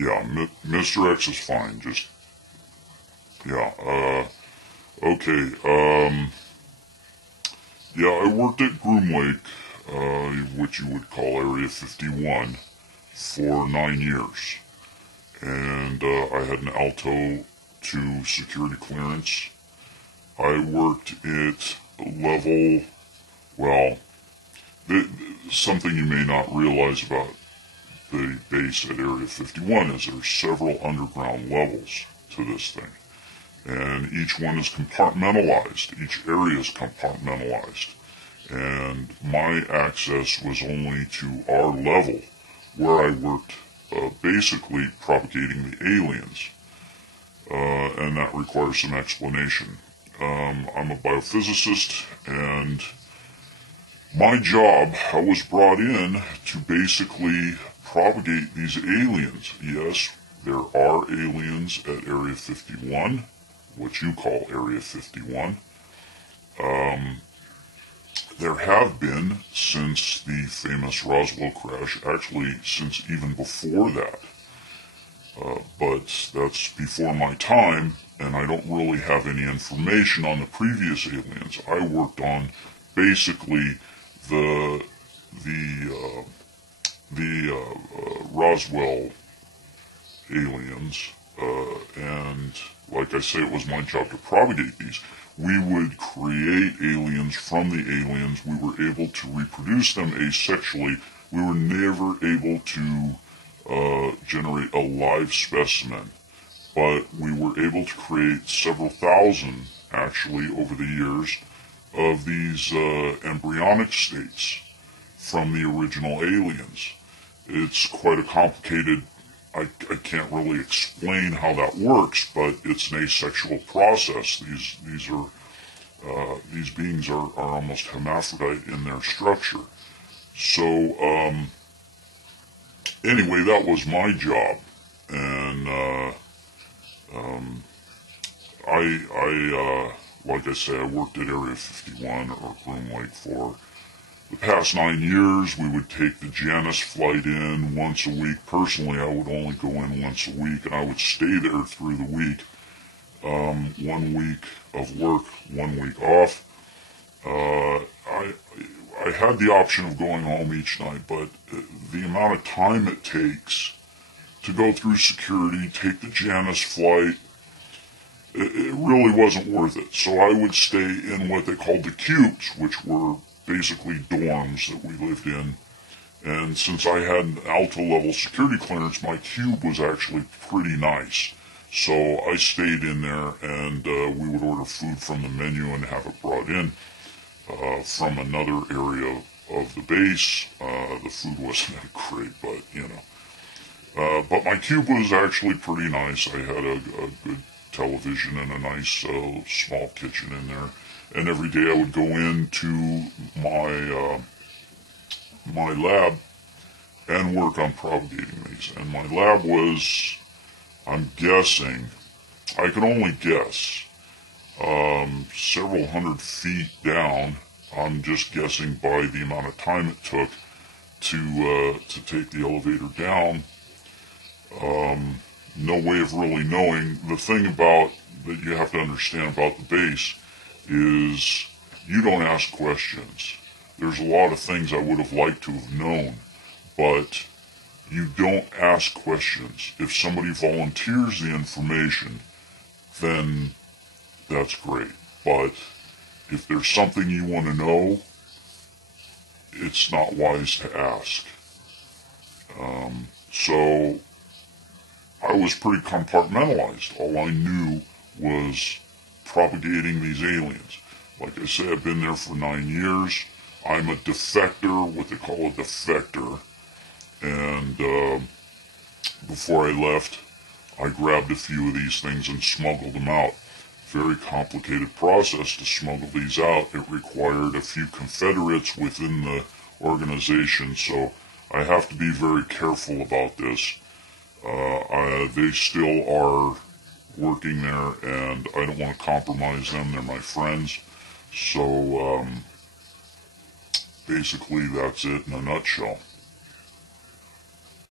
Yeah, Mr. X is fine. Just, yeah, okay, yeah, I worked at Groom Lake, which you would call Area 51, for 9 years. And, I had an Alto 2 security clearance. I worked at level, well, something you may not realize about the base at Area 51 is there's several underground levels to this thing. And each one is compartmentalized. Each area is compartmentalized. And my access was only to our level, where I worked basically propagating the aliens. And that requires some explanation. I'm a biophysicist, and my job, I was brought in to basically propagate these aliens. Yes, there are aliens at Area 51, what you call Area 51. There have been since the famous Roswell crash, actually since even before that. But that's before my time, and I don't really have any information on the previous aliens. I worked on basically the Roswell aliens, and like I say, it was my job to propagate these. We would create aliens from the aliens. We were able to reproduce them asexually. We were never able to generate a live specimen, but we were able to create several thousand, actually, over the years, of these embryonic states from the original aliens. It's quite a complicated, I can't really explain how that works, but it's an asexual process. These beings are almost hermaphrodite in their structure. So, anyway, that was my job, and like I say, I worked at Area 51 or Groom Lake for the past 9 years. We would take the Janus flight in once a week. Personally, I would only go in once a week, and I would stay there through the week. 1 week of work, 1 week off. I had the option of going home each night, but the amount of time it takes to go through security, take the Janus flight, it really wasn't worth it. So I would stay in what they called the cubes, which were basically dorms that we lived in. And since I had an Alto level security clearance, my cube was actually pretty nice. So I stayed in there, and we would order food from the menu and have it brought in from another area of the base. The food wasn't that great, but, you know. But my cube was actually pretty nice. I had a good television and a nice small kitchen in there. And every day I would go into my my lab and work on propagating these. And my lab was, I'm guessing, I can only guess, several hundred feet down. I'm just guessing by the amount of time it took to take the elevator down. No way of really knowing. The thing about that you have to understand about the base is you don't ask questions. There's a lot of things I would have liked to have known, but you don't ask questions. If somebody volunteers the information, then that's great. But if there's something you want to know, it's not wise to ask. So I was pretty compartmentalized. All I knew was propagating these aliens. Like I said, I've been there for 9 years. I'm a defector, what they call a defector. And before I left, I grabbed a few of these things and smuggled them out. Very complicated process to smuggle these out. It required a few Confederates within the organization, so I have to be very careful about this. They still are working there, and I don't want to compromise them. They're my friends. So, basically, that's it in a nutshell.